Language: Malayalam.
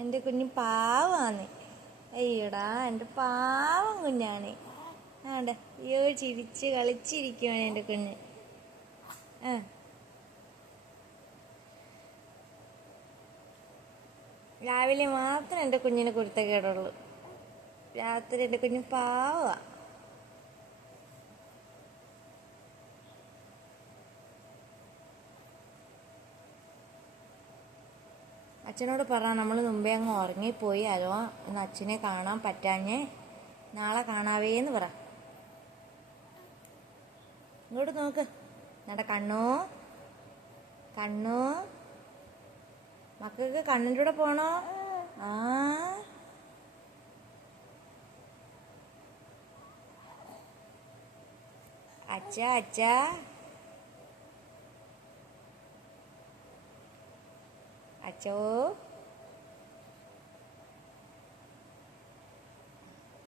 എൻ്റെ കുഞ്ഞ് പാവാന്ന്. അയ്യടാ എൻ്റെ പാവം കുഞ്ഞാണ്. ആണ്ടെ അയ്യോ ചിരിച്ച് കളിച്ചിരിക്കുവാണ് എൻ്റെ കുഞ്ഞ്. രാവിലെ മാത്രം എൻ്റെ കുഞ്ഞിന് കുരുത്തക്കേടുള്ളൂ. രാത്രി എൻ്റെ കുഞ്ഞ് പാവാ. അച്ഛനോട് പറ നമ്മൾ മുമ്പേ അങ്ങ് ഉറങ്ങിപ്പോയി, അതോ ഇന്ന് അച്ഛനെ കാണാൻ പറ്റാഞ്ഞേ, നാളെ കാണാവേന്ന് പറ. ഇങ്ങോട്ട് നോക്ക്, നട കണ്ണു കണ്ണു. മക്കൾക്ക് കണ്ണിൻ്റെ കൂടെ പോണോ? ആ അച്ഛാ അച്ഛാ അച്ഛോ.